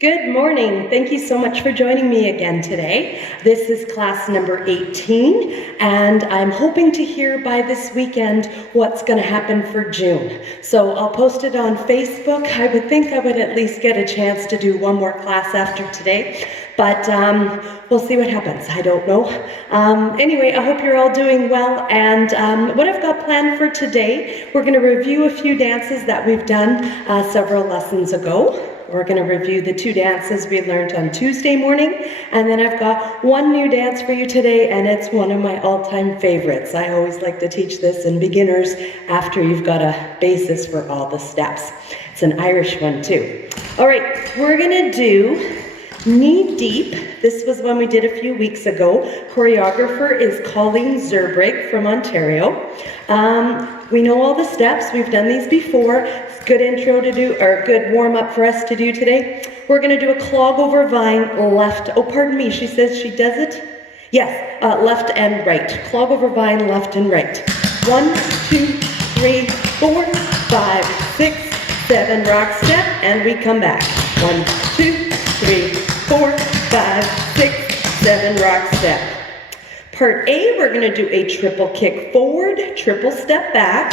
Good morning. Thank you so much for joining me again today. This is class number 18, and I'm hoping to hear by this weekend what's going to happen for June. So I'll post it on Facebook. I would think I would at least get a chance to do one more class after today, but we'll see what happens. I don't know. Anyway, I hope you're all doing well, and what I've got planned for today, we're going to review a few dances that we've done several lessons ago. We're going to review the two dances we learned on Tuesday morning, and then I've got one new dance for you today, and it's one of my all-time favorites. I always like to teach this in beginners after you've got a basis for all the steps. It's an Irish one too. All right, we're going to do Knee Deep. This was one we did a few weeks ago. Choreographer is Colleen Zurbrigg from Ontario. We know all the steps. We've done these before. It's a good intro to do, or good warm-up for us to do today. We're going to do a clog over vine left. Oh, pardon me. She says she does it. Yes, left and right. Clog over vine, left and right. 1, 2, 3, 4, 5, 6, 7. Rock step, and we come back. 1, 2, 3, 4, 5, 6, 7. Rock step. Part A, we're going to do a triple kick forward, triple step back,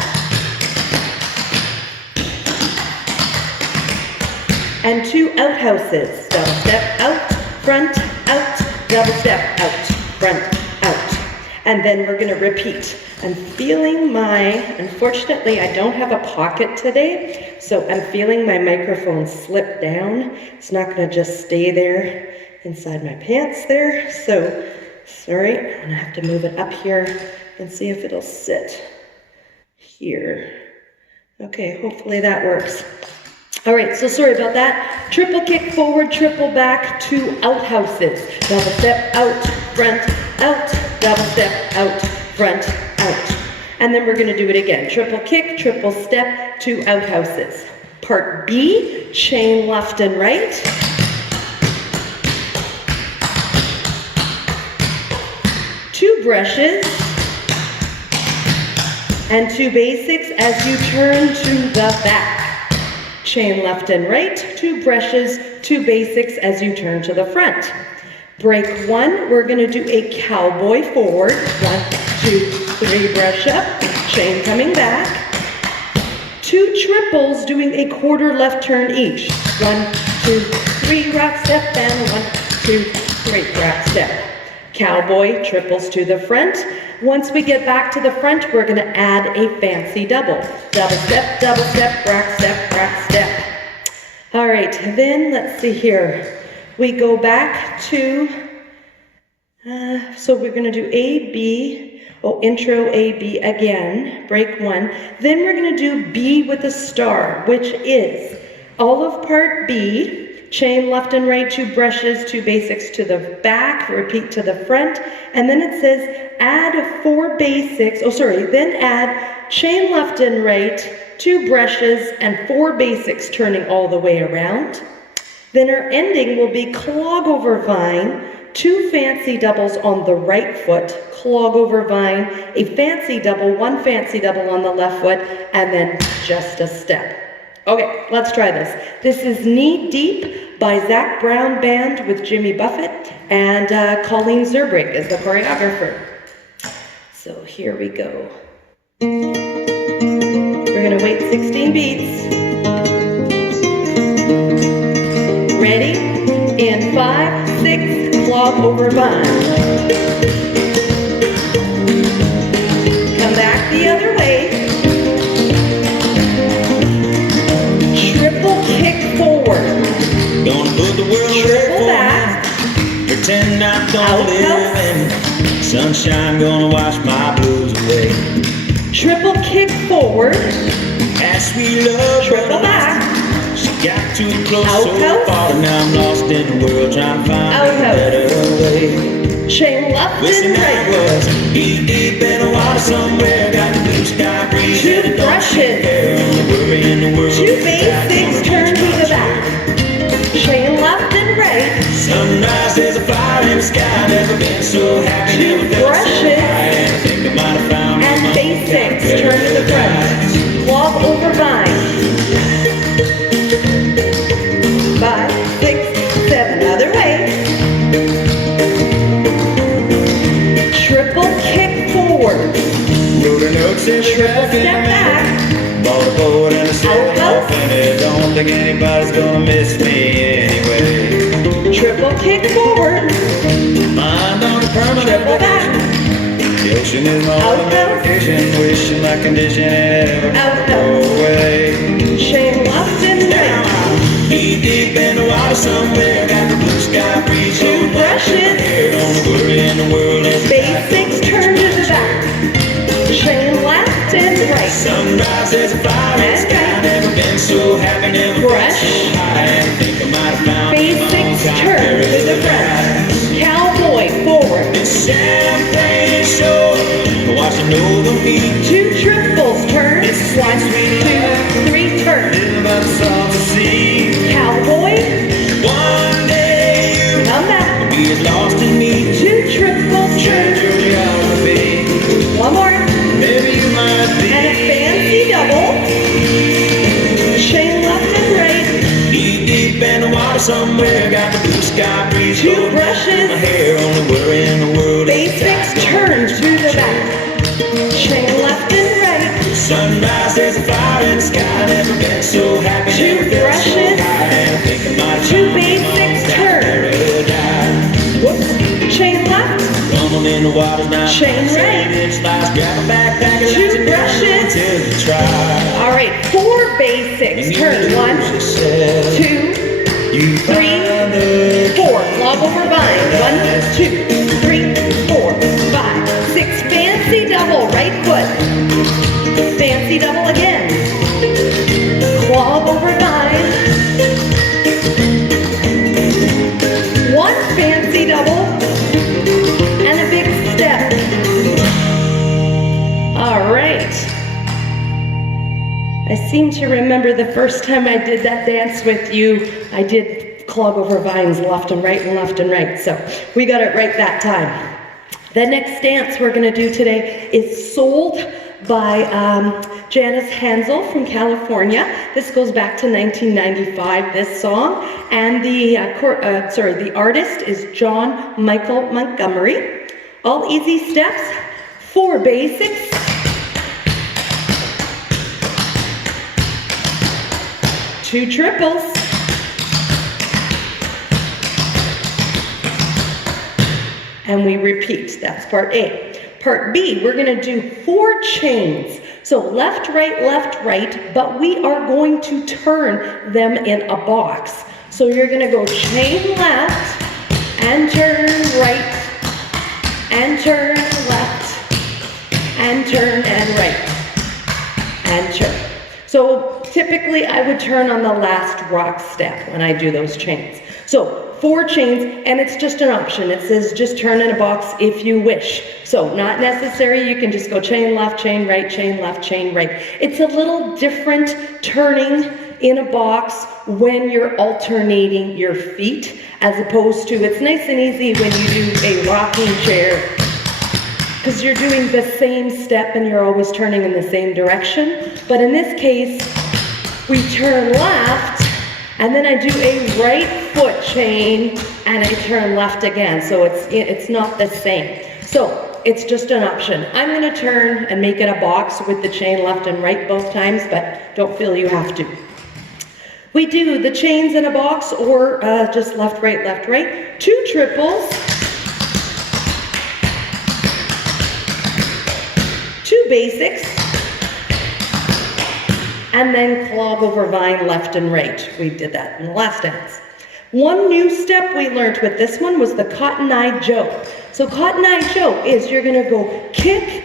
and 2 outhouses. Double step out, front, out, double step out, front, out. And then we're going to repeat. I'm feeling unfortunately I don't have a pocket today, so I'm feeling my microphone slip down. It's not going to just stay there inside my pants there, so sorry, I'm going to have to move it up here and see if it'll sit here. Okay, hopefully that works. All right, so sorry about that. Triple kick forward, triple back, 2 outhouses. Double step out, front, out, double step out, front, out. And then we're going to do it again. Triple kick, triple step, 2 outhouses. Part B, chain left and right. 2 brushes and 2 basics as you turn to the back. Chain left and right, 2 brushes, 2 basics as you turn to the front. Break 1, we're going to do a cowboy forward. 1, 2, 3, brush up, chain coming back. 2 triples doing a quarter left turn each. 1, 2, 3, rock step, and 1, 2, 3, rock step. Cowboy, triples to the front. Once we get back to the front, we're going to add a fancy double. Double step, rock step. All right, then let's see here. We go back to, so we're going to do A, B, intro A, B again, break 1. Then we're going to do B with a star, which is all of part B. Chain left and right, 2 brushes, 2 basics to the back, repeat to the front, and then it says add 4 basics, then add chain left and right, 2 brushes, and 4 basics turning all the way around. Then our ending will be clog over vine, 2 fancy doubles on the right foot, clog over vine, a fancy double, 1 fancy double on the left foot, and then just a step. Okay, let's try this. This is Knee Deep by Zach Brown Band with Jimmy Buffett, and Colleen Zurbrigg is the choreographer. So here we go. We're going to wait 16 beats. Ready? In 5, 6, clog over vine. Come back the other way. Triple kick forward. Gonna put the world triple back. Pretend I don't live in sunshine. Gonna wash my blues away. Triple kick forward. As we love, triple back. She got too close, so far, and now I'm lost in the world trying to find a better way. Chain left Wishing and right. I was deep in the water somewhere. Got the blue sky breeze. 2 brushes. 2 basics, turn to the back. Chain left and right. Sunrise, there's a fire in the sky. Never been so happy. 2 brushes and basics, turn to the front. Clog over vine. 5, 6, think anybody's gonna miss me anyway. Triple kick forward. Mind on a permanent Triple back. vacation. The ocean is my only Out, medication. Wishing my condition ever Out, go away. Chain left and right. Knee deep in the water somewhere. Got the blue sky breeze. Two brushes. Don't worry in the world. Basics, turn to the back. Chain left and right. Sunrise, there's a fire in the sky. Never been so happy, never Brush. been so high. And I think I might have found Basics, my own turn to the front. Cowboy, forward. It's champagne shore, washing over me. Two triples, turn. It's One, sweet, two, three, turn. Little about the salt to see. Cowboy, One day you come back. be as lost in me. Two triples, turn. You're gonna be. One more. Maybe you might be. And a fancy double. Chain left and right. Knee deep in the water somewhere. Got the blue sky breeze. Two blowing brushes. my hair. Only worry in the world is Basics, turn to the back. Chain left and right. Sunrise, there's a fire in the sky. Never been so happy. Two never been so brushes. high. And I think I might have Two found my basics, own turn. paradise. Whoops. Chain left. Rumble in the waters now. Chain right. It's like grab a backpack and Two let it down brushes. until you try. All right, four basics. Turn. One, two, three, four. Clog over vine. 1, 2, 3, 4, 5, 6. Fancy double. Right foot. Fancy double again. Clog over vine. One fancy double. And a big step. All right. I seem to remember the first time I did that dance with you, I did clog over vines left and right and left and right. So we got it right that time. The next dance we're going to do today is Sold by Janice Hansel from California. This goes back to 1995, this song. And the artist is John Michael Montgomery. All easy steps, 4 basics. Two triples. And we repeat. That's part A. Part B, we're going to do 4 chains. So left, right, but we are going to turn them in a box. So you're going to go chain left and turn right and turn left and turn and right and turn. So typically I would turn on the last rock step when I do those chains. So 4 chains, and it's just an option. It says just turn in a box if you wish. So not necessary, you can just go chain left, chain right, chain left, chain right. It's a little different turning in a box when you're alternating your feet, as opposed to, it's nice and easy when you do a rocking chair, because you're doing the same step and you're always turning in the same direction. But in this case, we turn left, and then I do a right foot chain, and I turn left again. So it's not the same. So it's just an option. I'm going to turn and make it a box with the chain left and right both times, but don't feel you have to. We do the chains in a box, or just left, right. 2 triples. 2 basics. And then clog over vine left and right. We did that in the last dance. One new step we learned with this one was the Cotton Eye Joe. So Cotton Eye Joe is you're going to go kick,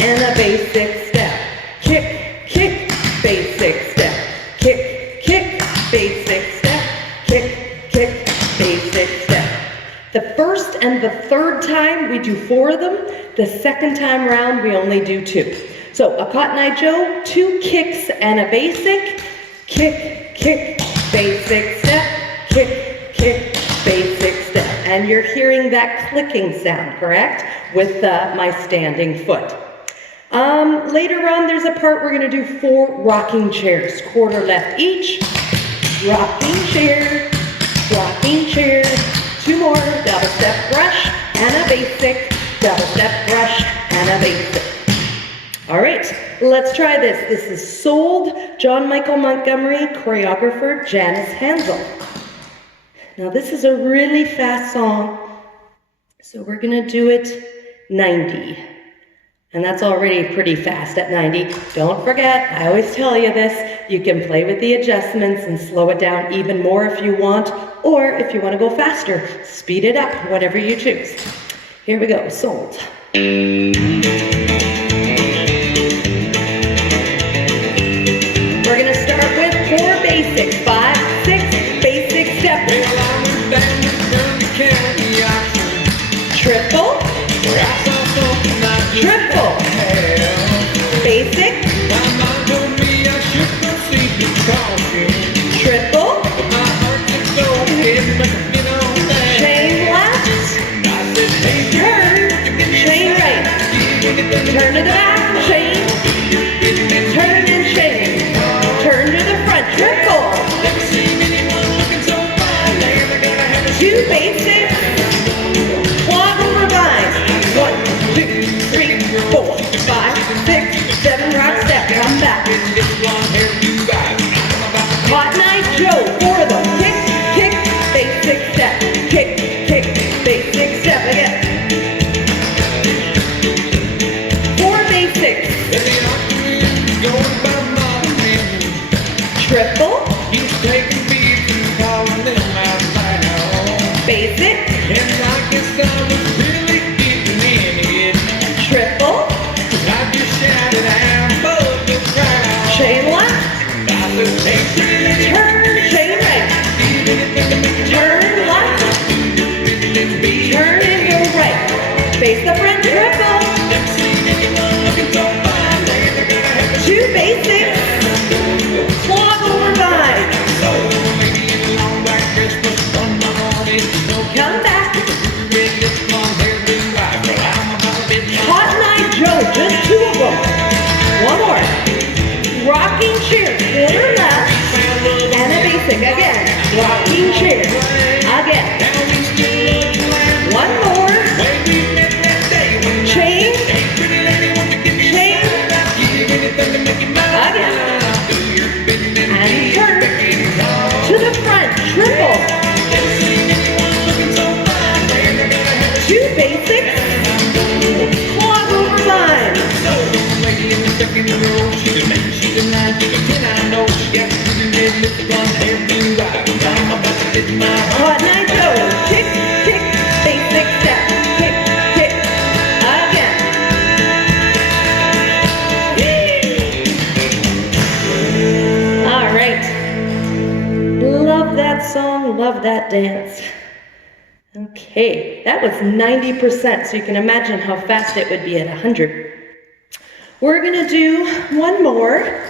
and a basic step. Kick, basic step. Kick, basic step. Kick, basic step. The first and the third time we do 4 of them. The second time round we only do 2. So a Cotton Eye Joe, 2 kicks and a basic. Kick, basic step. Kick, basic step. And you're hearing that clicking sound, correct? With my standing foot. Later on, there's a part we're going to do 4 rocking chairs. Quarter left each. Rocking chair. 2 more. Double step brush and a basic. Double step brush and a basic. All right. Let's try this. This is Sold, John Michael Montgomery, choreographer Janice Hansel. Now this is a really fast song, so we're gonna do it 90. And that's already pretty fast at 90. Don't forget, I always tell you this, you can play with the adjustments and slow it down even more if you want, or if you want to go faster, speed it up, whatever you choose. Here we go, Sold. We're gonna start with 4 basics, 5, 6, basic step. Triple, triple, basic, triple, chain left, turn, chain right, turn to the back, chain, turn and chain, turn to the front, triple, 2 basic, clog over vine, 1, 2, 3, 4, 5, 6, 7, rock step, come back. Hot Night Joe, 4 of them, kick, kick, basic step, kick, kick, basic step, again. 4 basics. Triple, basic, triple, chain left, turn, chain right, turn left, turn and go right, face the front, triple, 2 basics, clog over vine, come back, Hot Night Joe, just 2 of them, 1 more, rocking chair, quarter left, and a basic again, rocking chair, again, 1 more, chain, chain, again, and turn, to the front, triple, 2 basics, clog over line, Hot Night Joe, kick, kick, basic step, kick, kick, again. All right. Love that song, love that dance. Okay, that was 90%, so you can imagine how fast it would be at 100. We're gonna do one more.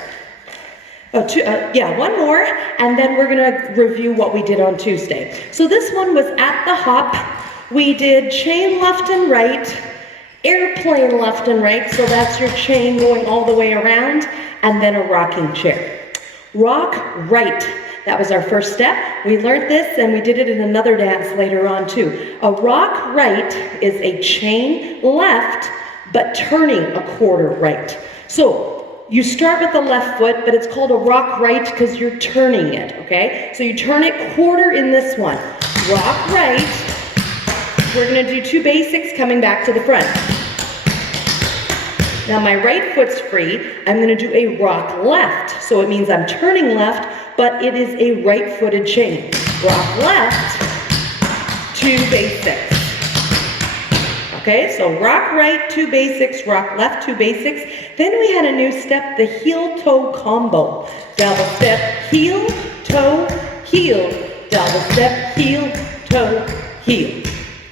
One more, and then we're gonna review what we did on Tuesday. So this one was at the hop. We did chain left and right, airplane left and right, so that's your chain going all the way around, and then a rocking chair. Rock right, that was our first step. We learned this and we did it in another dance later on too. A rock right is a chain left, but turning a quarter right. So you start with the left foot, but it's called a rock right because you're turning it, okay? So you turn it quarter in this one. Rock right. We're gonna do 2 basics coming back to the front. Now my right foot's free. I'm gonna do a rock left. So it means I'm turning left, but it is a right-footed chain. Rock left, 2 basics. Okay, so rock right, 2 basics, rock left, 2 basics. Then we had a new step, the heel-toe combo. Double step, heel, toe, heel. Double step, heel, toe, heel.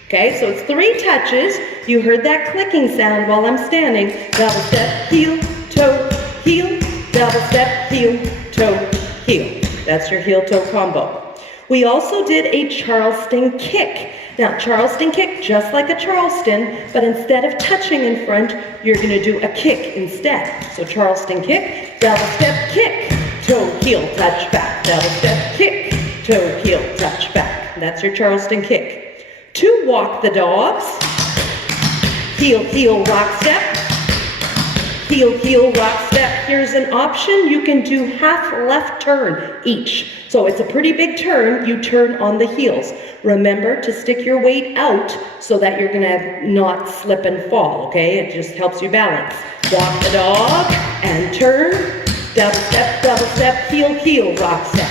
Okay, so it's 3 touches. You heard that clicking sound while I'm standing. Double step, heel, toe, heel. Double step, heel, toe, heel. That's your heel-toe combo. We also did a Charleston kick. Now, Charleston kick, just like a Charleston, but instead of touching in front, you're gonna do a kick instead. So Charleston kick, double step kick, toe, heel, touch back. Double step kick, toe, heel, touch back. That's your Charleston kick. To walk the dogs, heel, heel, rock step, heel, heel, rock, step. Here's an option. You can do half left turn each. So it's a pretty big turn. You turn on the heels. Remember to stick your weight out so that you're gonna not slip and fall, okay? It just helps you balance. Walk the dog and turn, double step, heel, heel, rock, step.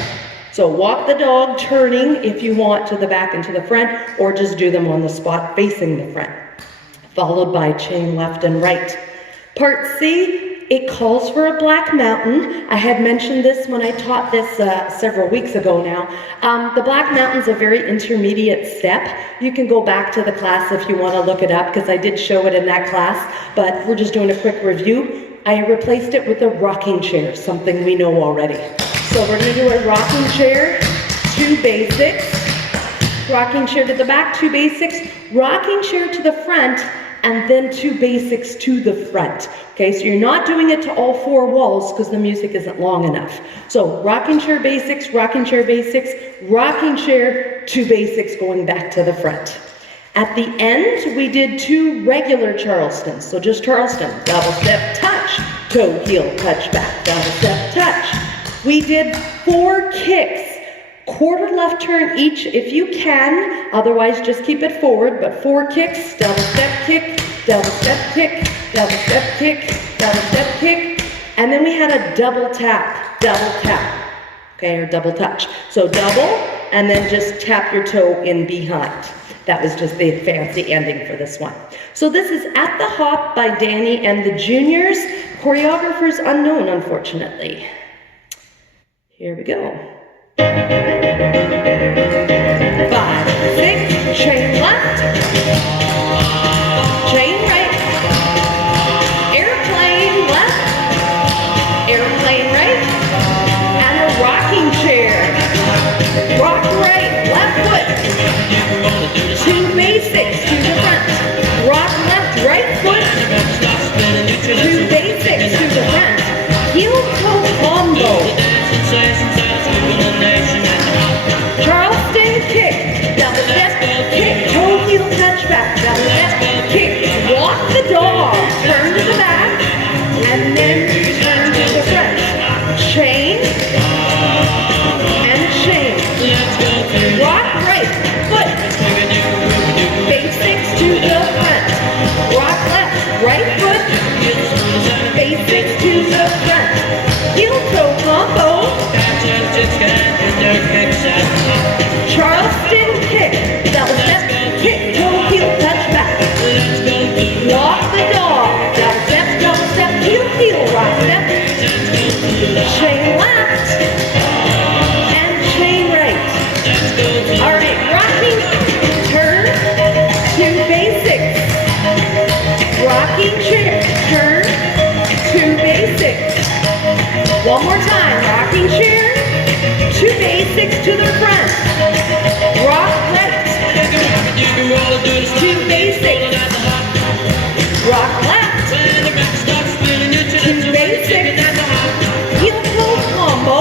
So walk the dog turning if you want to the back and to the front, or just do them on the spot facing the front. Followed by chain left and right. Part C, it calls for a black mountain. I had mentioned this when I taught this several weeks ago now. The black mountain's a very intermediate step. You can go back to the class if you want to look it up, because I did show it in that class, but we're just doing a quick review. I replaced it with a rocking chair, something we know already. So we're going to do a rocking chair, 2 basics. Rocking chair to the back, 2 basics. Rocking chair to the front, and then 2 basics to the front. Okay, so you're not doing it to all 4 walls because the music isn't long enough. So rocking chair basics, rocking chair basics, rocking chair, 2 basics going back to the front. At the end, we did 2 regular Charlestons. So just Charleston, double step, touch, toe, heel, touch, back, double step, touch. We did 4 kicks. Quarter left turn each if you can, otherwise just keep it forward, but 4 kicks, double step kick, double step kick, double step kick, double step kick, and then we had a double tap, okay, or double touch. So double, and then just tap your toe in behind. That was just the fancy ending for this one. So this is At the Hop by Danny and the Juniors, choreographers unknown, unfortunately. Here we go. 5, 6, chain left, chain right, airplane left, airplane right, and a rocking chair. Rock right, left foot, 2 basics to the front, rock left, right foot, 2 basics to the front, heel toe combo. Charleston kick, double step, kick, toe heel touch back, double step, kick, walk the dog, turn to the back, and then turn to the front. Chain, and chain. Rock right, foot, basics to the front. Rock left, right foot, basics to the front. Heel toe combo. Charleston kick, double step, kick, toe, heel, touch back. Walk the dog, double step, heel, heel, rock step. Chain left, and chain right. All right, rocking, turn, 2 basics. Rocking chair, turn, 2 basics. One more time, rocking chair, 2 basics to the front. Rock left, 2 basics. Rock left, 2 basics. Heel toe combo.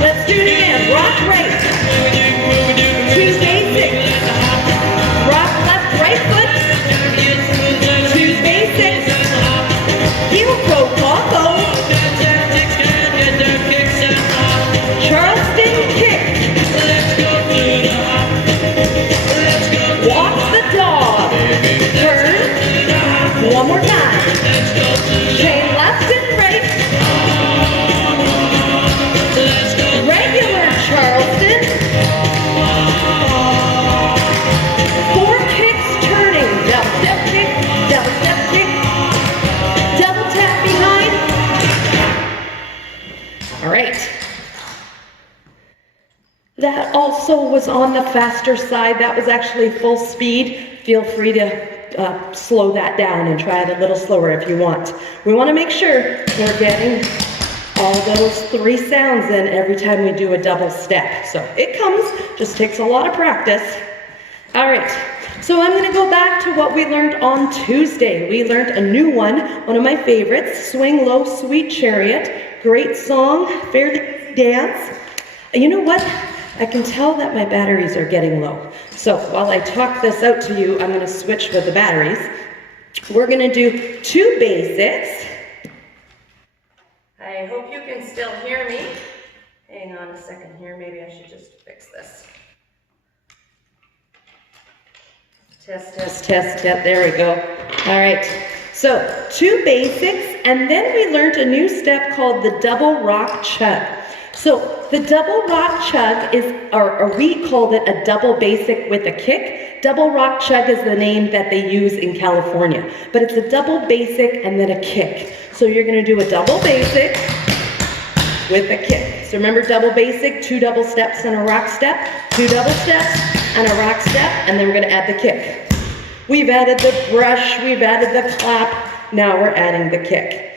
Let's do it again. Rock right, 2 basics. Rock left, right foot, 2 basics. Heel toe combo. Charleston kick. Walk the dog. Turn. One more time. Chain left and right. Regular Charleston. 4 kicks turning. Double step kick. Double step kick. Double tap behind. All right. That also was on the faster side. That was actually full speed. Feel free to slow that down and try it a little slower if you want. We want to make sure we're getting all those 3 sounds in every time we do a double step. So it comes, just takes a lot of practice. All right, so I'm going to go back to what we learned on Tuesday. We learned a new one of my favorites, Swing Low, Sweet Chariot. Great song, fairly easy dance. You know what? I can tell that my batteries are getting low. So while I talk this out to you, I'm going to switch with the batteries. We're gonna do 2 basics. I hope you can still hear me. Hang on a second here, maybe I should just fix this. Test, test, test, test, there we go. All right, so 2 basics, and then we learned a new step called the double rock chug. So the double rock chug is, or we called it a double basic with a kick. Double rock chug is the name that they use in California, but it's a double basic and then a kick. So you're gonna do a double basic with a kick. So remember double basic, 2 double steps and a rock step, 2 double steps and a rock step, and then we're gonna add the kick. We've added the brush, we've added the clap, now we're adding the kick.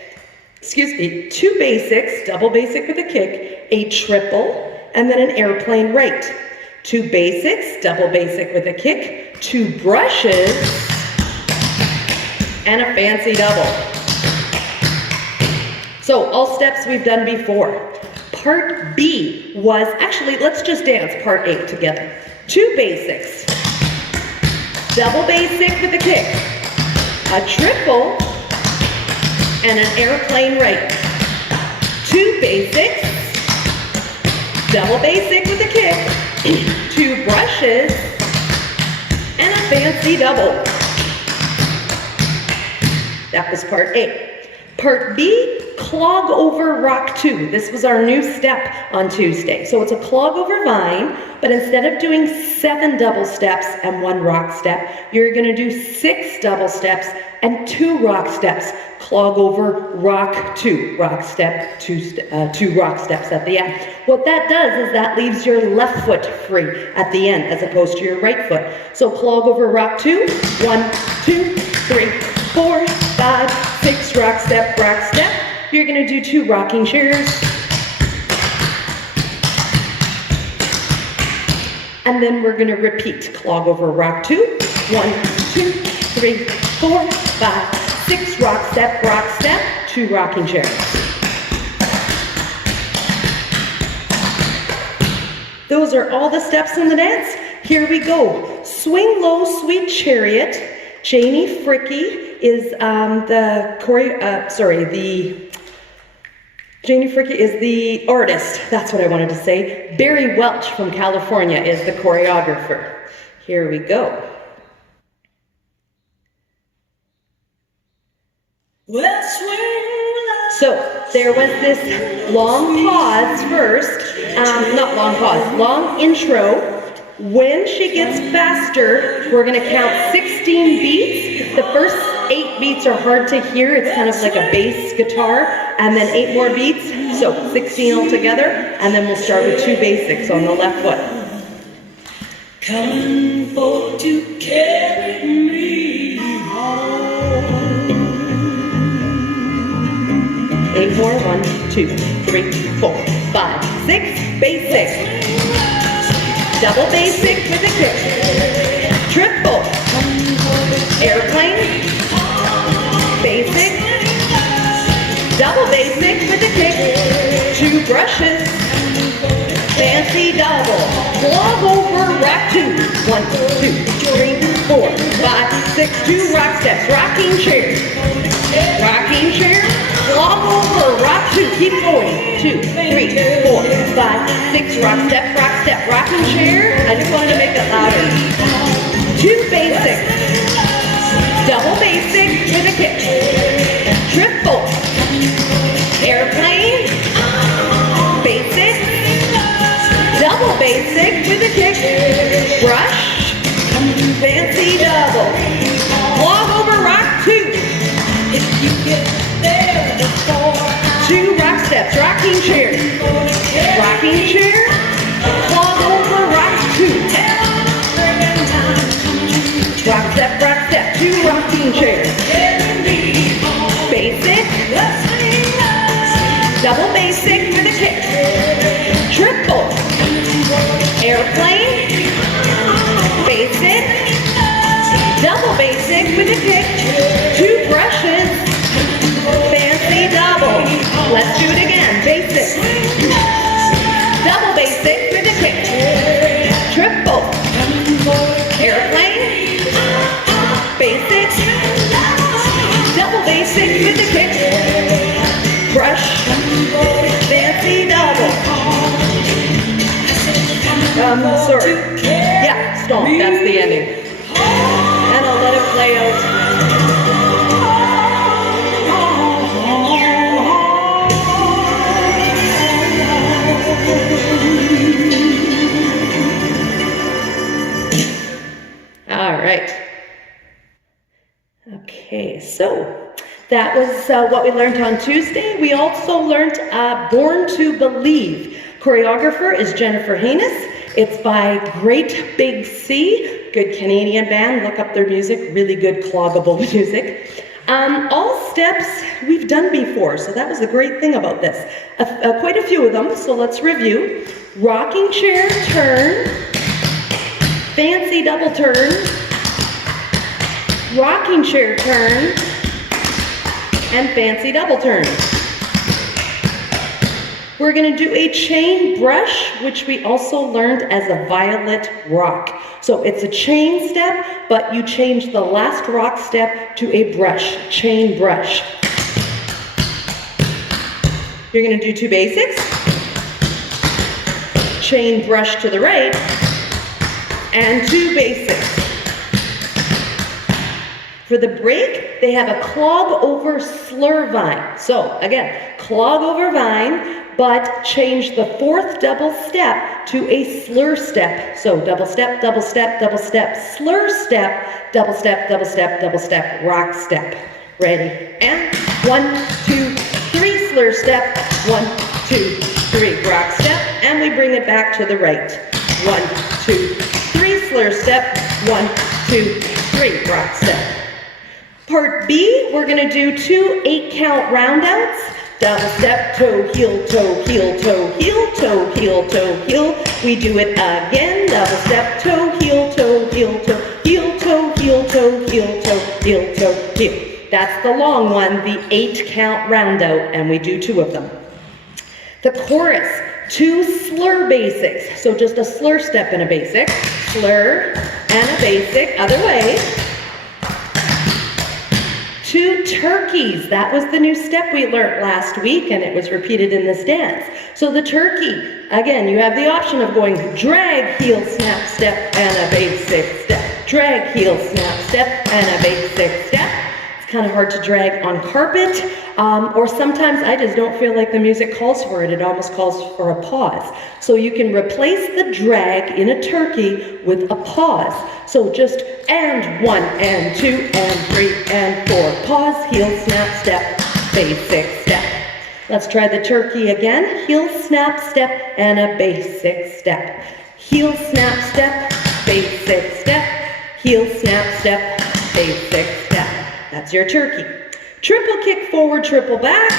Excuse me, 2 basics, double basic with a kick, a triple, and then an airplane right. 2 basics, double basic with a kick, 2 brushes, and a fancy double. So all steps we've done before. Part B was, actually let's just dance part A together. 2 basics, double basic with a kick, a triple, and an airplane right. 2 basics, double basic with a kick, 2 brushes, and a fancy double. That was part A. Part B, clog over rock 2. This was our new step on Tuesday. So it's a clog over vine, but instead of doing 7 double steps and 1 rock step, you're gonna do 6 double steps and 2 rock steps. Clog over rock 2, rock step, 2 rock steps at the end. What that does is that leaves your left foot free at the end as opposed to your right foot. So clog over rock 2, 1, 2, 3, 4, 5, 6, rock step, rock step. You're gonna do 2 rocking chairs. And then we're gonna repeat. Clog over rock 2, 1, 2, 3, 4, 5, 6, rock step, 2 rocking chairs. Those are all the steps in the dance. Here we go. Swing low, sweet chariot. Janie Fricke is Janie Fricke is the artist. That's what I wanted to say. Barry Welch from California is the choreographer. Here we go. So there was this long pause first, not long pause, long intro. When she gets faster, we're gonna count 16 beats. The first 8 beats are hard to hear. It's kind of like a bass guitar, and then 8 more beats, so 16 altogether, and then we'll start with 2 basics on the left foot. Coming for to carry me home. 8 more, 1, 2, 3, 4, 5, 6, basic. Double basic with a kick. Triple. Airplane. Basic. Double basic with a kick. 2 brushes. Fancy double. Clog over rock 2. 1, 2, 3, 4, 5, 6. 2 rock steps. Rocking chair. Rocking chair. Clog over rock 2. Keep going. 2, 3, 4, 5, 6. Rock step, rocking chair. I just wanted to make it louder. 2 basics. Double basic with a kick. Triple. Airplane. Basic. Double basic with a kick. Brush. Fancy double. Clog over rock 2. If you get there before 2 rock steps, rocking chair. Rocking chair. Clog over rock 2. Rock step, 2 rocking chairs. Basic. Double basic with a kick. Triple. Airplane. Basic. Double basic with a kick. 2 brushes. Fancy double. Let's do it again. Basic. Double basic with a kick. Triple. Airplane. Basic. That was what we learned on Tuesday. We also learned Born to Believe. Choreographer is Jennifer Haynes. It's by Great Big Sea, good Canadian band. Look up their music, really good cloggable music. All steps we've done before, so that was the great thing about this. Quite a few of them, so let's review. Rocking chair, turn, fancy double turn, rocking chair turn, and fancy double turn. We're going to do a chain brush, which we also learned as a violet rock. So it's a chain step, but you change the last rock step to a brush, chain brush. You're going to do 2 basics. Chain brush to the right, and 2 basics. For the break, they have a clog over slur vine. So again, clog over vine, but change the 4th double step to a slur step. So double step, double step, double step, slur step, double step, double step, double step, rock step. Ready? And 1, 2, 3, slur step, 1, 2, 3, rock step, and we bring it back to the right. 1, 2, 3, slur step, 1, 2, 3, rock step. Part B, we're going to do 2 8-count roundouts. Double step, toe, heel, toe, heel, toe, heel, toe, heel, toe, heel. We do it again. Double step, toe, heel, toe, heel, toe, heel, toe, heel, toe, heel, toe, heel, toe, heel. That's the long one, the 8-count roundout, and we do 2 of them. The chorus, 2 slur basics. So just a slur step and a basic. Slur and a basic, other way. 2 turkeys. That was the new step we learned last week, and it was repeated in this dance. So the turkey, again, you have the option of going drag, heel, snap, step, and a basic step. Drag, heel, snap, step, and a basic step. It's kind of hard to drag on carpet, or sometimes I just don't feel like the music calls for it. It almost calls for a pause. So you can replace the drag in a turkey with a pause. So just and 1 and 2 and 3 and 4. Pause, heel, snap, step, basic step. Let's try the turkey again. Heel, snap, step, and a basic step. Heel, snap, step, basic step. Heel, snap, step, basic step. That's your turkey. Triple kick forward, triple back.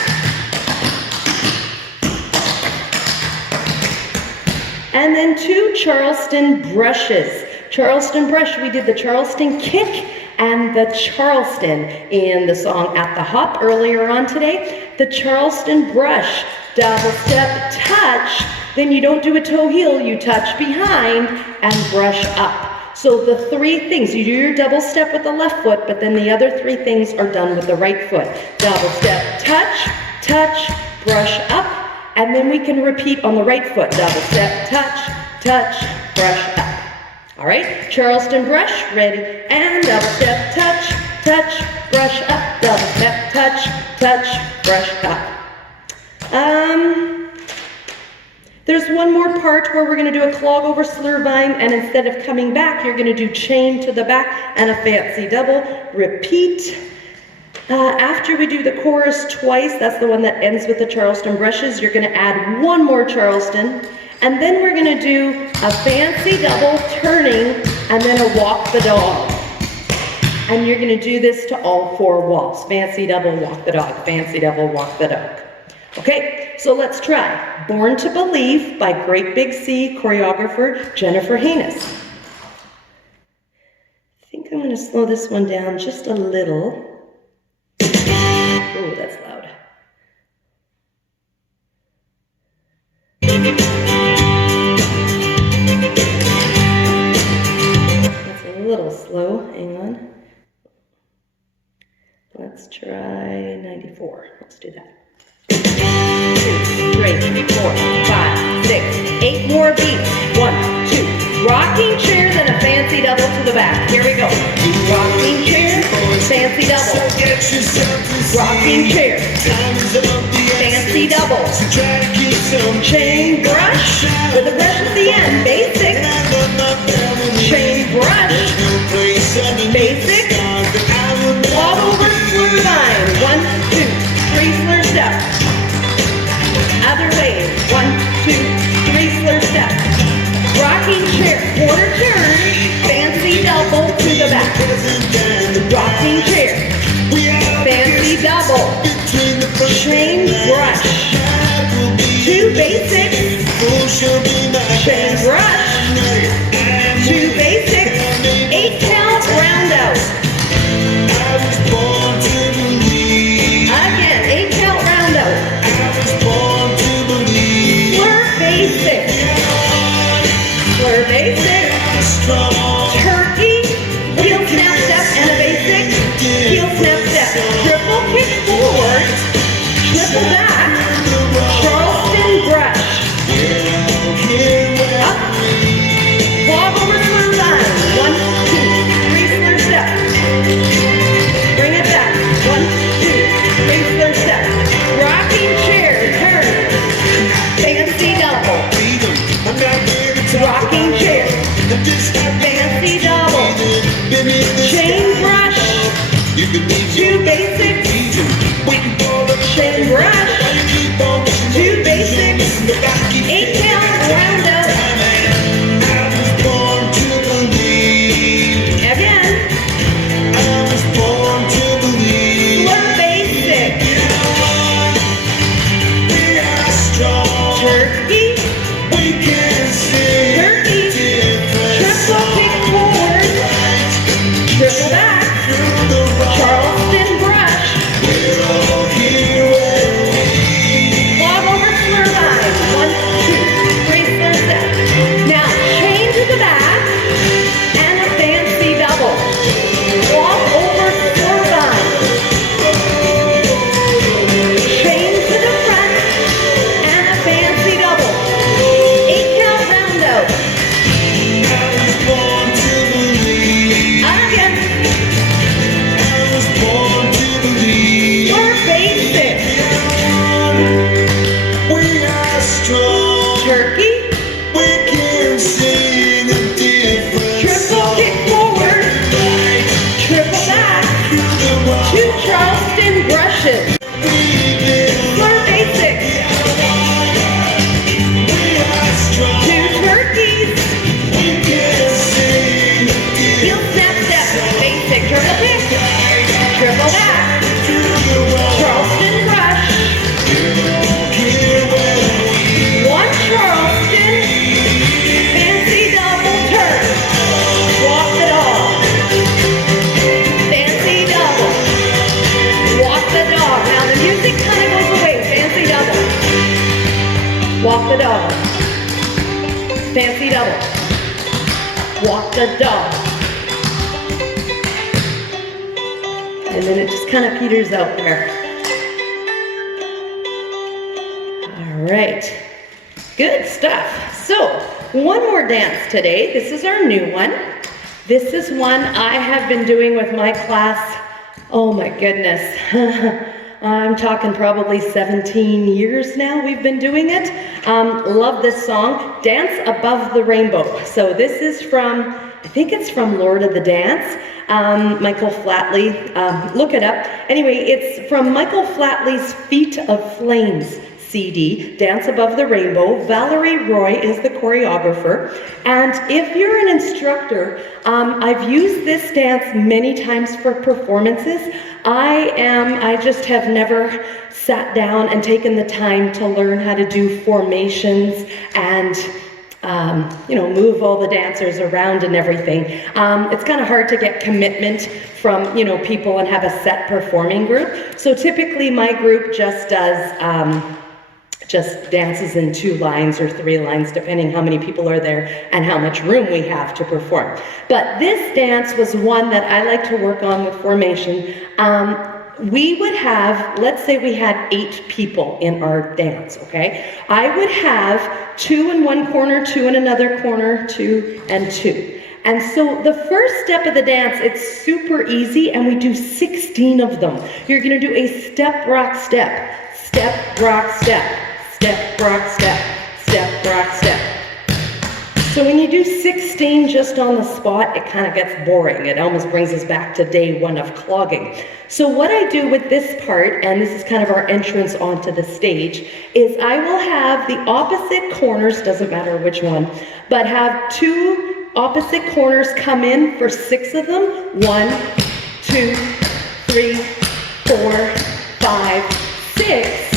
And then 2 Charleston brushes. Charleston brush, we did the Charleston kick and the Charleston in the song At the Hop earlier on today. The Charleston brush, double step, touch, then you don't do a toe heel, you touch behind and brush up. So the 3 things, you do your double step with the left foot, but then the other 3 things are done with the right foot. Double step, touch, touch, brush up, and then we can repeat on the right foot. Double step, touch, touch, brush up. All right, Charleston brush, ready, and double step, touch, touch, brush up, double step, touch, touch, brush up. There's one more part where we're going to do a clog over slur vine, and instead of coming back, you're going to do chain to the back and a fancy double. Repeat. After we do the chorus twice, that's the one that ends with the Charleston brushes, you're going to add 1 more Charleston, and then we're going to do a fancy double turning, and then a walk the dog. And you're going to do this to all 4 walls. Fancy double, walk the dog. Fancy double, walk the dog. Okay, so let's try. Born to Believe by Great Big Sea choreographer Jennifer Haynes. I think I'm going to slow this one down just a little. Oh, that's loud. That's a little slow. Hang on. Let's try 94. Let's do that. 2, 3, 4, 5, 6, 8 more beats. 1, 2. Rocking chair, then a fancy double to the back. Here we go. Rocking chair, fancy double. Rocking chair, fancy double. Chain brush, with a brush at the end. Basic. Chain brush. Basic. Clog over slur vine. 1, Other way. 1, 2, 3, slur step. Rocking chair, quarter turn, fancy double to the back. Rocking chair, fancy double, chain brush, 2 basics, chain brush, 2 basics, 8 count round out. Again, 8 count round out. Slur basic, slur basic, turkey, heel snap step and a basic, heel snap step, triple kick forward, triple back, Charleston brush, up, Clog over slur line, 1, 2, 3 slur step, bring it back, 1, 2, 3 slur step, rocking chair, turn, fancy double, rocking chair, fancy double, chain brush, 2 basics, chain brush, 2 basics, 8 count round out. Again, slur basic, turkey, turkey, triple kick forward, triple back, Charleston brush, Clog over slur line, 1, 2, 3 slur step. Now chain to the back and a fancy double. Clog over slur line. Chain to the front and a fancy double. 8 count round out. Again. Slur basic. Turkey. Triple kick forward. Triple back. 2 Charleston brushes. Slur basic. 2 turkeys. Heel snap step. Basic. Triple kick. Triple back. Charleston brush. 1 Charleston. Fancy double turn. Walk the dog. Fancy double. Walk the dog. Now the music kind of goes away. Fancy double. Walk the dog. Fancy double. Walk the dog. And then it just kind of peters out there. All right. Good stuff. So, one more dance today. This is our new one. This is one I have been doing with my class. Oh my goodness. I'm talking probably 17 years now we've been doing it. Love this song, Dance Above the Rainbow. So this is from, I think it's from Lord of the Dance. Michael Flatley, look it up. Anyway, it's from Michael Flatley's Feet of Flames CD, Dance Above the Rainbow. Valerie Roy is the choreographer. And if you're an instructor, I've used this dance many times for performances. I just have never sat down and taken the time to learn how to do formations and move all the dancers around and everything. It's kind of hard to get commitment from, people and have a set performing group. So typically my group just does, just dances in 2 lines or 3 lines, depending how many people are there and how much room we have to perform. But this dance was one that I like to work on with formation. We would have, let's say we had 8 people in our dance, okay? I would have 2 in one corner, 2 in another corner, 2 and 2. And so the first step of the dance, it's super easy, and we do 16 of them. You're gonna do a step, rock, step, step, rock, step, step, rock, step, step, rock, step, So when you do 16 just on the spot, it kind of gets boring. It almost brings us back to day one of clogging. So what I do with this part, and this is kind of our entrance onto the stage, is I will have the opposite corners, doesn't matter which one, but have 2 opposite corners come in for 6 of them. 1, 2, 3, 4, 5, 6.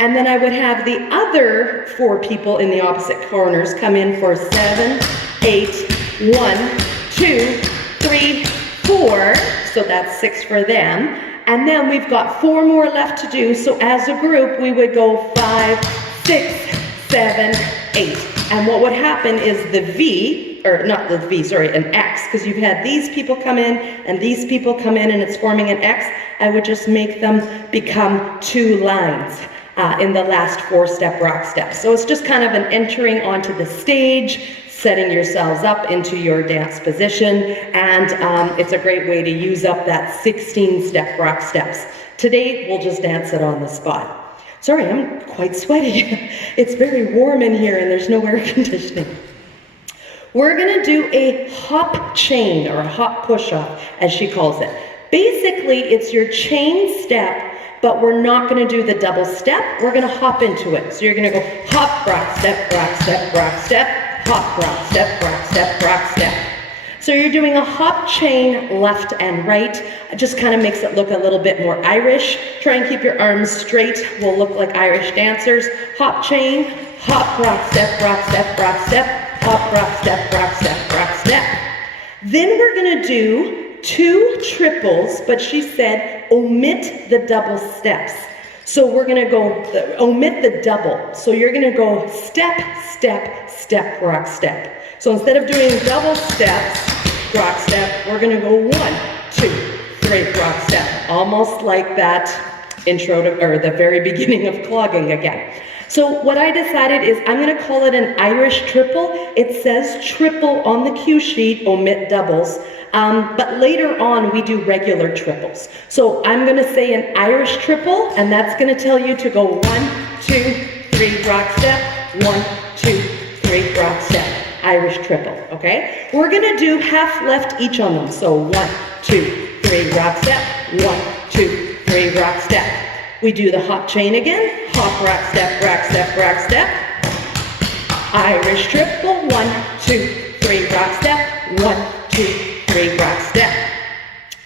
And then I would have the other 4 people in the opposite corners come in for 7, 8, 1, 2, 3, 4. So that's 6 for them. And then we've got 4 more left to do. So as a group, we would go 5, 6, 7, 8. And what would happen is the V, or not the V, sorry, an X, because you've had these people come in and these people come in and it's forming an X. I would just make them become 2 lines. In the last 4-step rock steps. So it's just kind of an entering onto the stage, setting yourselves up into your dance position, and it's a great way to use up that 16-step rock steps. Today, we'll just dance it on the spot. Sorry, I'm quite sweaty. It's very warm in here and there's no air conditioning. We're gonna do a hop chain, or a hop push-off, as she calls it. Basically, it's your chain step, but we're not going to do the double step. We're going to hop into it. So you're going to go hop, rock, step, rock, step, rock, step, hop, rock, step, rock, step, rock, step. So you're doing a hop chain left and right. It just kind of makes it look a little bit more Irish. Try and keep your arms straight. We'll look like Irish dancers. Hop chain, hop, rock, step, rock, step, rock, step, hop, rock, step, rock, step, rock, step. Then we're going to do 2 triples, but she said omit the double steps. So we're going to go, omit the double. So you're going to go step, step, step, rock, step. So instead of doing double steps, rock, step, we're going to go 1, 2, 3, rock, step. Almost like that intro to, or the very beginning of clogging again. So what I decided is I'm going to call it an Irish triple. It says triple on the cue sheet, omit doubles. But later on, we do regular triples. So I'm going to say an Irish triple, and that's going to tell you to go 1, 2, 3, rock step, 1, 2, 3, rock step. Irish triple, okay? We're going to do half left each on them. So 1, 2, 3, rock step, 1, 2, 3, rock step. We do the hop chain again. Hop, rock, step, rock, step, rock, step. Irish triple, 1, 2, 3, rock step, 1, 2, 3, rock step.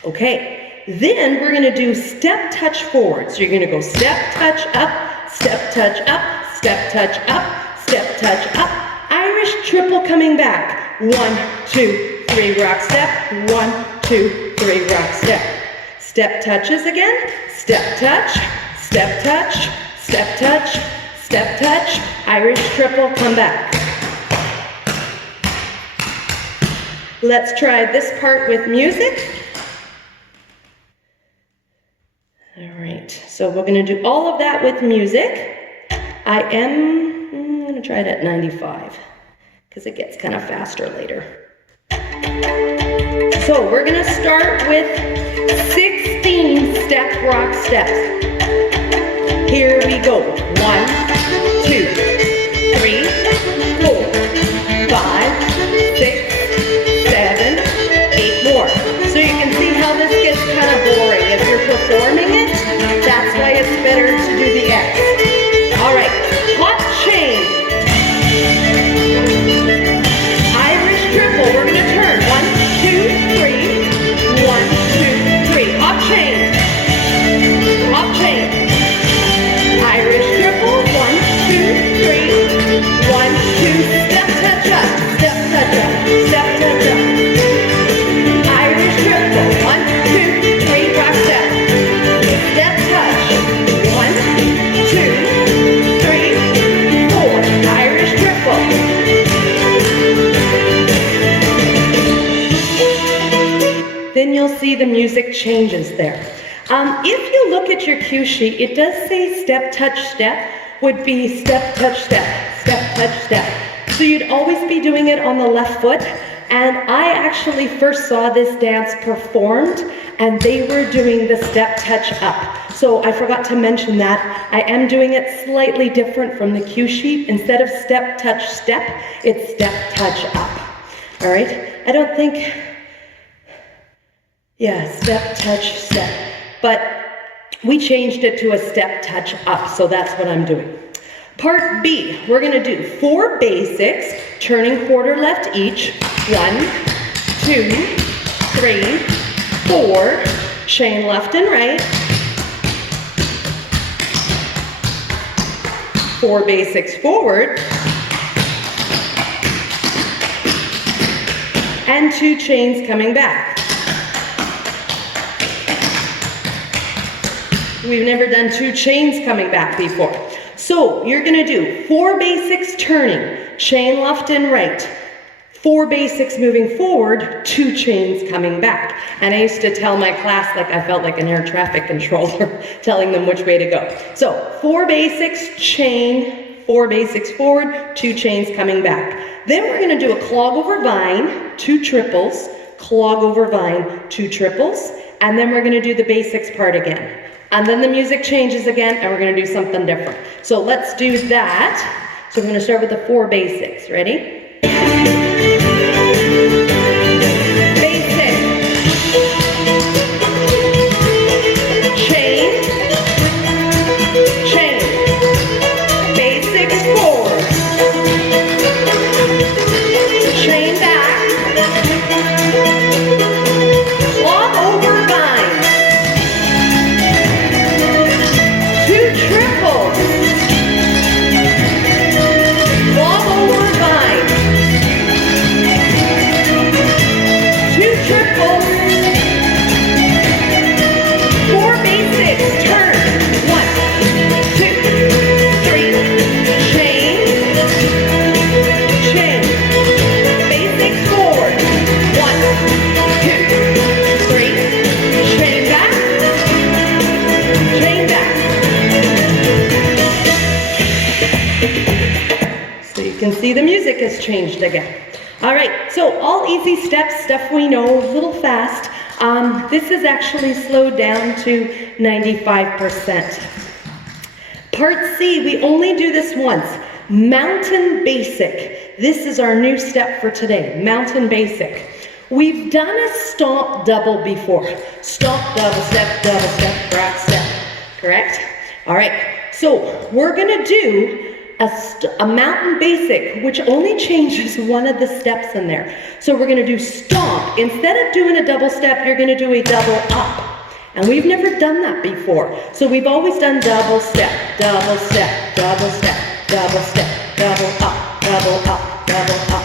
Okay, then we're going to do step touch forward. So you're going to go step touch up, step touch up, step touch up, step touch up. Irish triple coming back. 1, 2, 3, rock step, 1, 2, 3, rock step. Step touches again, step touch, step touch, step touch, step touch. Irish triple, come back. Let's try this part with music. All right, so we're going to do all of that with music. I'm going to try it at 95 because it gets kind of faster later. So we're going to start with 16 step rock steps. Here we go. 1, 2, 3, 4, 5, 6, 7, 8 more. So you can see how this gets kind of boring. If you're performing it, that's why it's better to do the X. All right, hop chain. Irish triple, we're going to turn. 1, 2, 3. 1, 2, 3. Hop chain. Hop chain. Irish triple. 1, 2, 3. 1, 2. Step touch up. Step touch up. Step touch up. Irish triple. 1, 2, 3. Rock step. Step touch. 1, 2, 3, 4. Irish triple. Then you'll see the music changes there. If you look at your cue sheet, it does say step, touch, step, would be step, touch, step, step, touch, step. So you'd always be doing it on the left foot, And I actually first saw this dance performed, and they were doing the step touch up. So I forgot to mention that. I am doing it slightly different from the cue sheet. Instead of step, touch, step, it's step, touch, up. All right? I don't think, yeah, step, touch, step. But we changed it to a step, touch, up, so that's what I'm doing. Part B, we're gonna do 4 basics, turning quarter left each. 1, 2, 3, 4, chain left and right. 4 basics forward. And 2 chains coming back. We've never done 2 chains coming back before. So you're gonna do 4 basics turning, chain left and right. 4 basics moving forward, 2 chains coming back. And I used to tell my class like I felt like an air traffic controller, telling them which way to go. So 4 basics, chain, 4 basics forward, 2 chains coming back. Then we're gonna do a clog over vine, 2 triples, clog over vine, 2 triples, and then we're gonna do the basics part again. And then the music changes again, and we're gonna do something different. So let's do that. So we're gonna start with the 4 basics. Ready? Basic. Chain. Chain. Basics forward. Chain back. Clog over vine. 2 triples. Clog over vine. 2 triples. 4 basics. Turn. 1, 2, 3. Chain. Chain. Basics forward. 1, 2, 3. Chain back. Chain back. So you can see the music has changed again. All right, so all easy steps, stuff we know, a little fast. This is actually slowed down to 95%. Part C, we only do this once. Mountain basic. This is our new step for today, mountain basic. We've done a stomp double before. Stomp, double step, rock step, correct? All right, so we're gonna do a mountain basic, which only changes one of the steps in there. So we're gonna do stomp. Instead of doing a double step, you're gonna do a double up. And we've never done that before. So we've always done double step, double step, double step, double step, double up, double up, double up.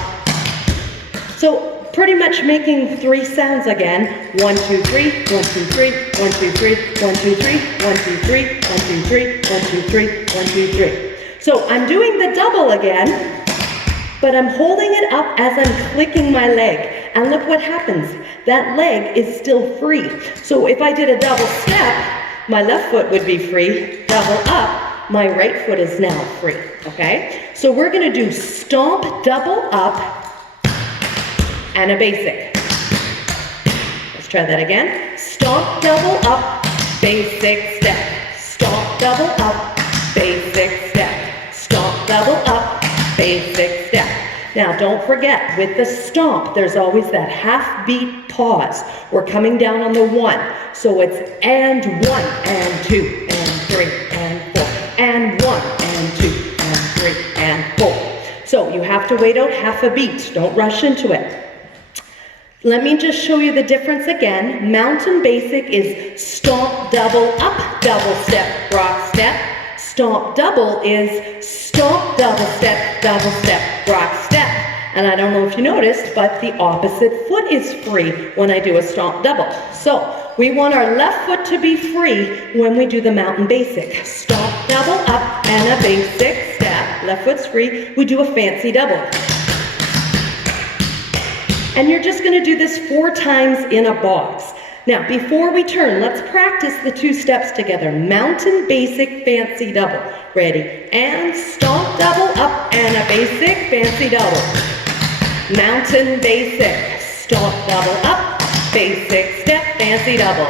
So pretty much making 3 sounds again. 1, 2, 3, 1, 2, 3, 1, 2, 3, 1, 2, 3, 1, 2, 3, 1, 2, 3, 1, 2, 3, 1, 2, 3. So I'm doing the double again, but I'm holding it up as I'm clicking my leg. And look what happens. That leg is still free. So if I did a double step, my left foot would be free. Double up, my right foot is now free, okay? So we're gonna do stomp, double up, and a basic. Let's try that again. Stomp, double up, basic step. Stomp, double up, basic step. Stomp, double up, basic step. Now don't forget, with the stomp, there's always that half beat pause. We're coming down on the 1. So it's and 1, and 2, and 3, and 4, and 1, and 2, and 3, and 4. So you have to wait out half a beat. Don't rush into it. Let me just show you the difference again. Mountain basic is stomp, double up, double step, rock step. Stomp double is stomp, double step, rock step. And I don't know if you noticed, but the opposite foot is free when I do a stomp double. So we want our left foot to be free when we do the mountain basic. Stomp, double up, and a basic step. Left foot's free. We do a fancy double. And you're just gonna do this 4 times in a box. Now, before we turn, let's practice the 2 steps together. Mountain basic fancy double. Ready? And stomp double up and a basic fancy double. Mountain basic, stomp, double up, basic step, fancy double.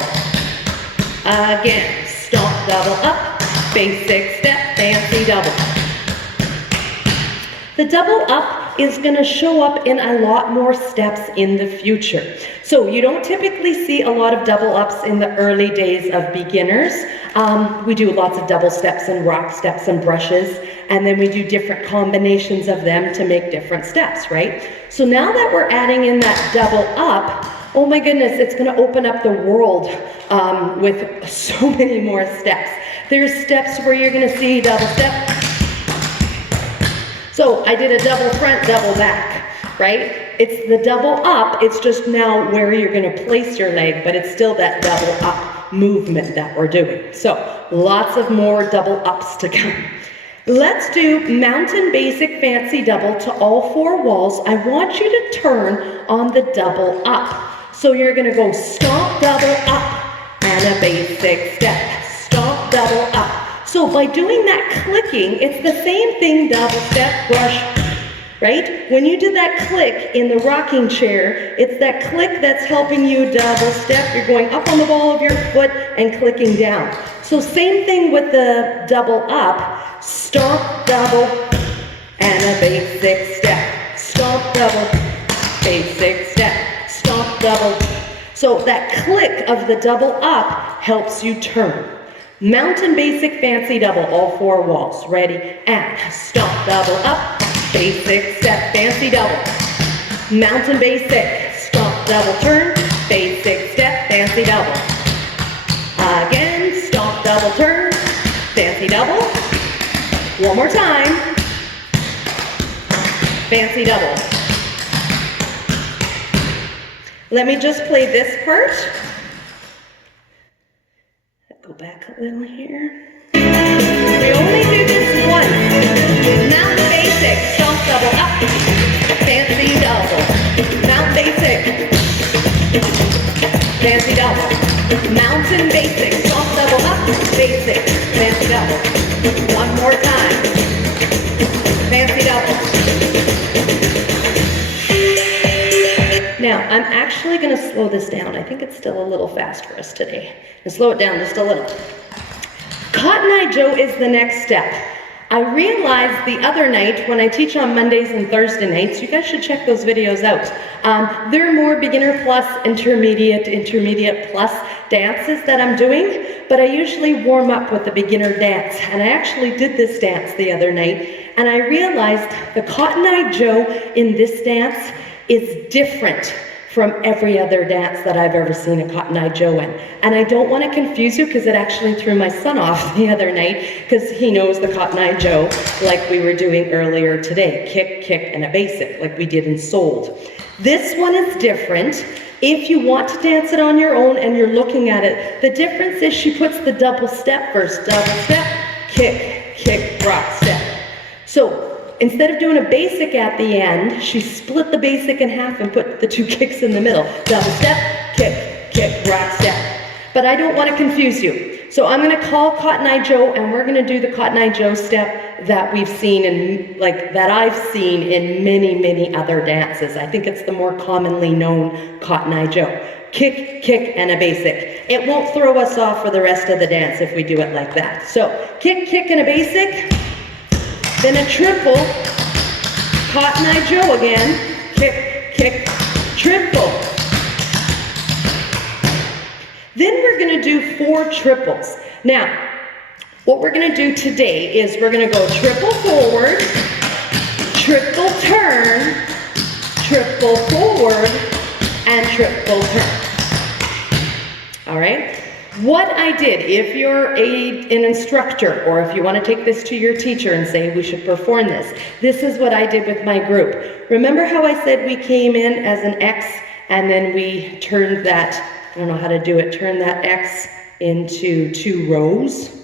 Again, stomp, double up, basic step, fancy double. The double up is going to show up in a lot more steps in the future. So you don't typically see a lot of double ups in the early days of beginners. We do lots of double steps and rock steps and brushes, and then we do different combinations of them to make different steps, right? So now that we're adding in that double up, oh my goodness, it's going to open up the world with so many more steps. There's steps where you're going to see double step. So I did a double front, double back, right? It's the double up, it's just now where you're going to place your leg, but it's still that double up movement that we're doing. So lots of more double ups to come. Let's do mountain basic fancy double to all four walls. I want you to turn on the double up. So you're going to go stomp, double up, and a basic step. Stomp, double up. So by doing that clicking, it's the same thing, double step, brush, right? When you do that click in the rocking chair, it's that click that's helping you double step. You're going up on the ball of your foot and clicking down. So same thing with the double up, stomp, double, and a basic step. Stomp, double, basic step, stomp, double. So that click of the double up helps you turn. Mountain basic fancy double, all four walls. Ready? And stomp, double up, basic step, fancy double. Mountain basic, stomp, double turn, basic step, fancy double. Again, stomp, double turn, fancy double. One more time. Fancy double. Let me just play this part. Go back a little here. We only do this once. Mountain basic, stomp, double up, fancy double. Mountain basic, fancy double. Mountain basic, stomp, double up, basic, fancy double. One more time. Fancy double. Now, I'm actually going to slow this down. I think it's still a little fast for us today. And slow it down just a little. Cotton Eye Joe is the next step. I realized the other night when I teach on Mondays and Thursday nights, you guys should check those videos out. They're more beginner plus, intermediate plus dances that I'm doing, but I usually warm up with the beginner dance. And I actually did this dance the other night, and I realized the Cotton Eye Joe in this dance is different from every other dance that I've ever seen a Cotton Eye Joe in. And I don't want to confuse you because it actually threw my son off the other night because he knows the Cotton Eye Joe like we were doing earlier today. Kick, kick, and a basic like we did in Sold. This one is different. If you want to dance it on your own and you're looking at it, the difference is she puts the double step first. Double step, kick, kick, rock, step. So instead of doing a basic at the end, she split the basic in half and put the two kicks in the middle. Double step, kick, kick, rock, step. But I don't want to confuse you. So I'm going to call Cotton Eye Joe, and we're going to do the Cotton Eye Joe step that we've seen in, that I've seen in many, many other dances. I think it's the more commonly known Cotton Eye Joe. Kick, kick, and a basic. It won't throw us off for the rest of the dance if we do it like that. So kick, kick, and a basic. Then a triple, Cotton Eye Joe again, kick, kick, triple. Then we're going to do 4 triples. Now, what we're going to do today is we're going to go triple forward, triple turn, triple forward, and triple turn. All right? What I did, if you're an instructor, or if you want to take this to your teacher and say we should perform this is what I did with my group. Remember how I said we came in as an X and then we turned that, I don't know how to do it, turn that X into 2 rows?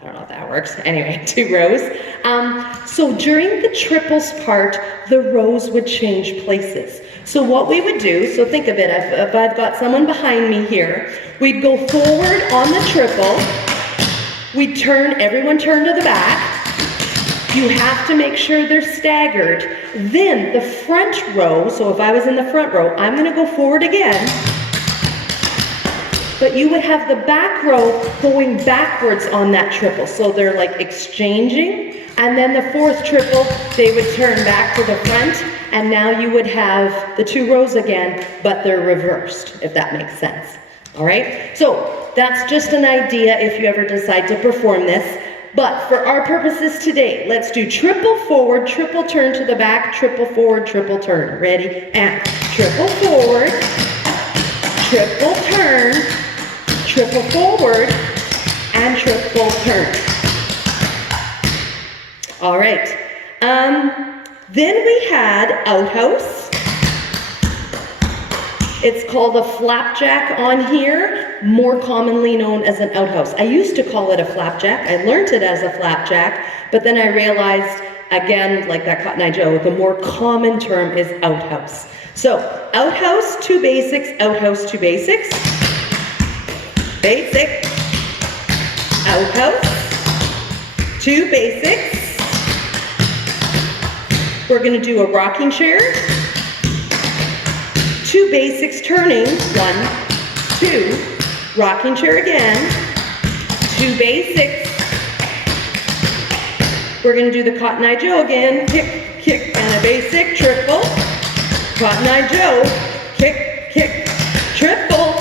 I don't know if that works. Anyway, 2 rows. So during the triples part, the rows would change places. So what we would do, so think of it, if I've got someone behind me here, we'd go forward on the triple, we'd turn, everyone turn to the back, You have to make sure they're staggered. Then the front row, so if I was in the front row, I'm gonna go forward again, but you would have the back row going backwards on that triple. So they're like exchanging, and then the fourth triple, they would turn back to the front, and now you would have the 2 rows again, but they're reversed, if that makes sense. All right, so that's just an idea if you ever decide to perform this. But for our purposes today, let's do triple forward, triple turn to the back, triple forward, triple turn. Ready? And triple forward, triple turn, triple forward, and triple turn. All right. Then we had outhouse. It's called a flapjack on here, more commonly known as an outhouse. I used to call it a flapjack. I learned it as a flapjack, but then I realized, again, like that Cotton Eye Joe, the more common term is outhouse. So, outhouse, 2 basics, outhouse, 2 basics. Basic, outhouse, 2 basics. We're gonna do a rocking chair. 2 basics turning, 1, 2, rocking chair again, 2 basics. We're gonna do the Cotton Eye Joe again, kick, kick, and a basic, triple. Cotton Eye Joe, kick, kick, triple.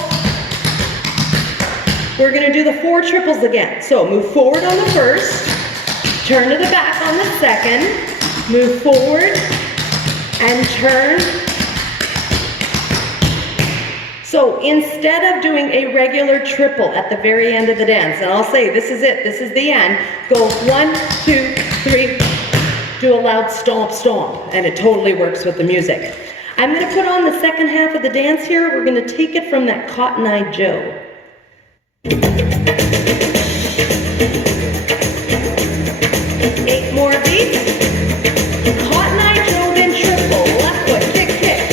We're gonna do the 4 triples again. So move forward on the first, turn to the back on the second, move forward, and turn. So instead of doing a regular triple at the very end of the dance, and I'll say this is it, this is the end, go 1, 2, 3, do a loud stomp, stomp, and it totally works with the music. I'm gonna put on the second half of the dance here. We're gonna take it from that Cotton Eye Joe. 8 more beats. Cotton Eye Joe, then triple, left foot, kick, kick.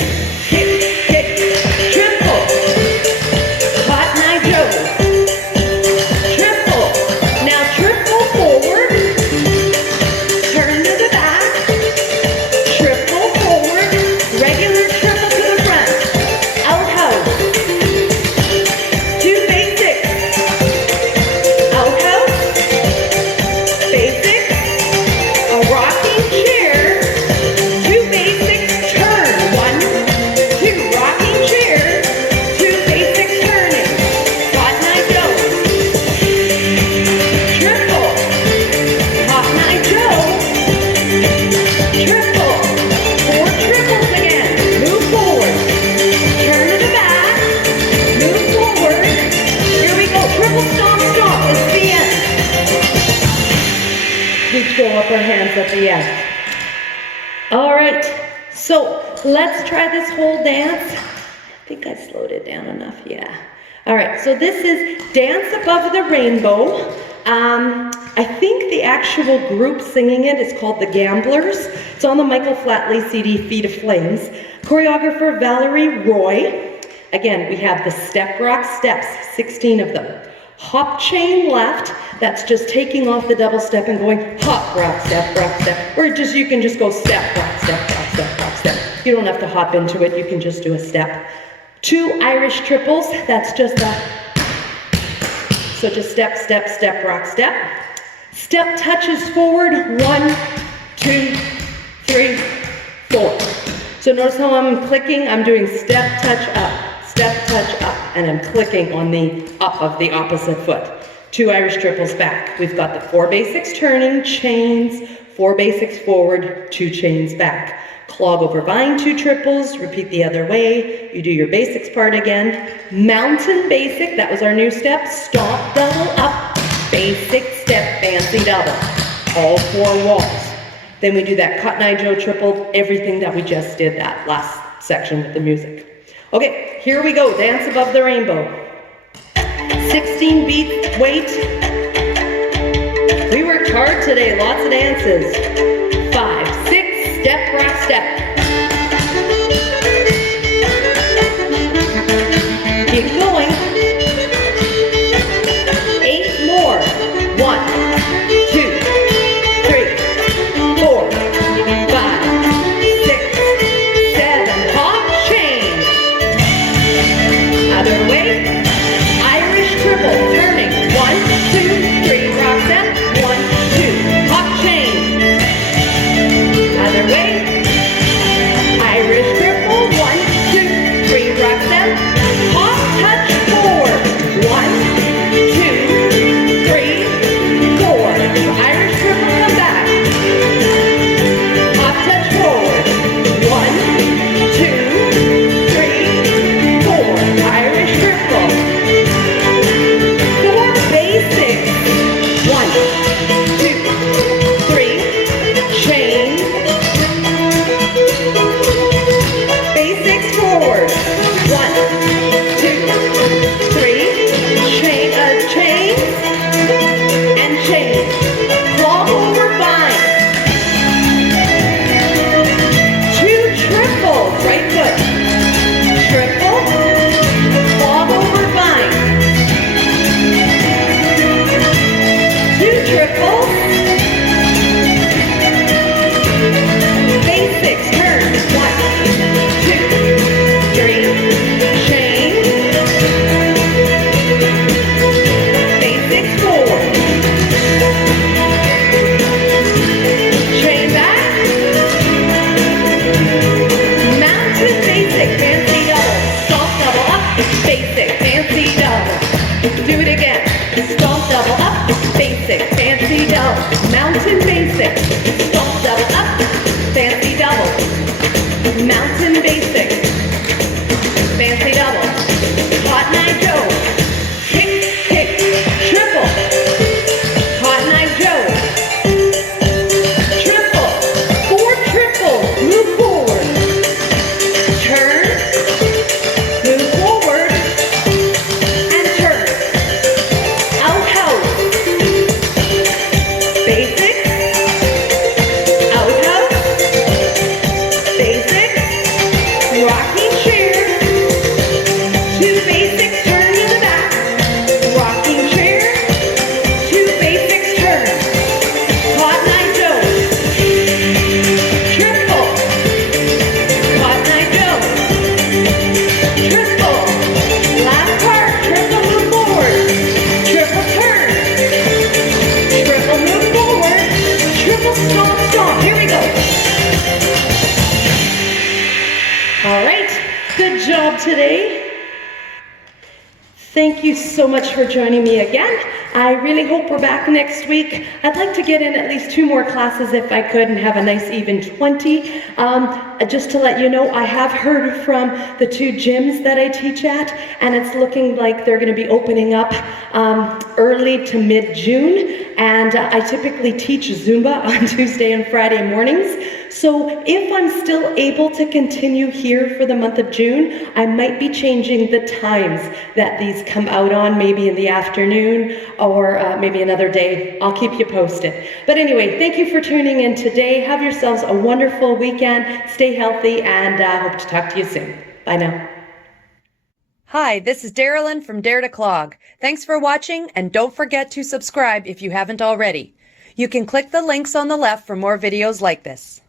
Our hands at the end. All right, so let's try this whole dance. I think I slowed it down enough, yeah. All right, so this is Dance Above the Rainbow. I think the actual group singing it is called The Gamblers. It's on the Michael Flatley CD, Feet of Flames. Choreographer Valerie Roy. Again, we have the step rock steps, 16 of them. Hop chain left, that's just taking off the double step and going hop, rock, step, or just you can just go step, rock, step, rock, step, rock, step. You don't have to hop into it, you can just do a step. 2 Irish triples, that's just a, so just step, step, step, rock, step. Step touches forward, 1, 2, 3, 4. So notice how I'm clicking, I'm doing step, touch, up. Step, touch, up, and I'm clicking on the up of the opposite foot. 2 Irish triples back. We've got the 4 basics turning, chains, 4 basics forward, 2 chains back. Clog over vine, 2 triples, repeat the other way. You do your basics part again. Mountain basic, that was our new step. Stomp, double, up, basic, step, fancy double. All 4 walls. Then we do that Cotton Eye Joe triple, everything that we just did that last section with the music. Okay, here we go, Dance Above the Rainbow. 16 beats, wait. We worked hard today, lots of dances. 5, 6, step, rock, step. Keep going. 8 more. 1, 2, 3, today. Thank you so much for joining me again. I really hope we're back next week. I'd like to get in at least 2 more classes if I could and have a nice even 20. Just to let you know, I have heard from the 2 gyms that I teach at, and it's looking like they're going to be opening up early to mid-June. And I typically teach Zumba on Tuesday and Friday mornings. So if I'm still able to continue here for the month of June, I might be changing the times that these come out on, maybe in the afternoon or maybe another day. I'll keep you posted. But anyway, thank you for tuning in today. Have yourselves a wonderful weekend. Stay healthy, and hope to talk to you soon. Bye now. Hi, this is Darylyn from Dare to Clog. Thanks for watching, and don't forget to subscribe if you haven't already. You can click the links on the left for more videos like this.